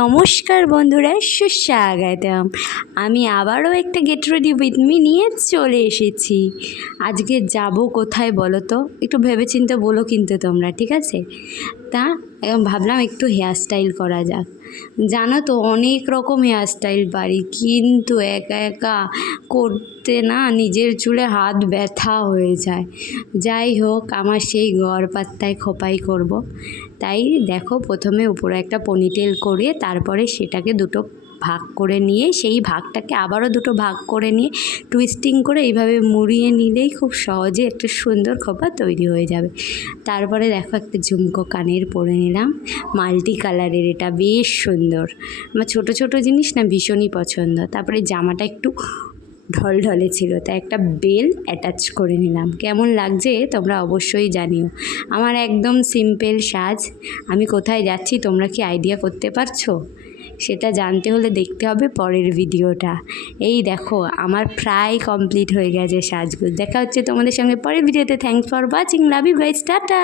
নমস্কার বন্ধুরা, সুস্বাগতম। আমি আবারও একটা গেট রেডি উইথ মি নিয়ে চলে এসেছি। আজকে যাব কোথায় বলো তো? একটু ভেবেচিন্তে বলো কিন্তু তোমরা, ঠিক আছে? তা ভাবলাম একটু হেয়ার স্টাইল করা যাক। জানো তো অনেক রকম হেয়ার স্টাইল পারি, কিন্তু একা একা করতে না নিজের চুলে হাত ব্যথা হয়ে যায়। যাই হোক, আমার সেই গড়পাত্তায় খোপাই করব। তাই দেখো, প্রথমে উপরে একটা পনিটেল করে তারপরে সেটাকে দুটো ভাগ করে নিয়ে সেই ভাগটাকে আবারও দুটো ভাগ করে নিয়ে টুইস্টিং করে এইভাবে মুড়িয়ে নিলেই খুব সহজে একটা সুন্দর খোপা তৈরি হয়ে যাবে। তারপরে দেখো, একটা ঝুমকো কানের পরে নিলাম, মাল্টি কালারের, এটা বেশ সুন্দর। আমার ছোট ছোট জিনিস না ভীষণই পছন্দ। তারপরে জামাটা একটু ঢলঢলে ছিল, তাই একটা বেল অ্যাটাচ করে নিলাম। কেমন লাগছে তোমরা অবশ্যই জানিও। আমার একদম সিম্পল সাজ। আমি কোথায় যাচ্ছি তোমরা কি আইডিয়া করতে পারছো? সেটা জানতে হলে দেখতে হবে পরের ভিডিওটা। এই দেখো, আমার প্রায় কমপ্লিট হয়ে গেছে সাজগোজ। দেখা হচ্ছে তোমাদের সঙ্গে পরের ভিডিওতে। Thanks for watching, love you guys, tata.